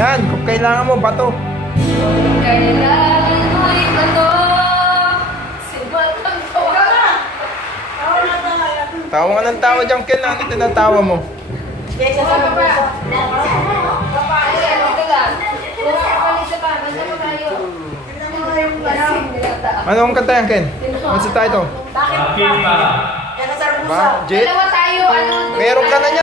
Yan, kung kailangan mo, bato. Kailangan mo'y bato. Sibatang tawa na. Tawa nga ng tawa dyan, Ken. Ano tinatawa mo? Kesa sa baba. Ayan, ito lang. Kung kapalisa pa, basta mo tayo. Ano ang kanta yan, Ken? Ano sa tayo ito? Bakit pa? Ba? Jet? Dalawa tayo, ano? Meron ka na niya.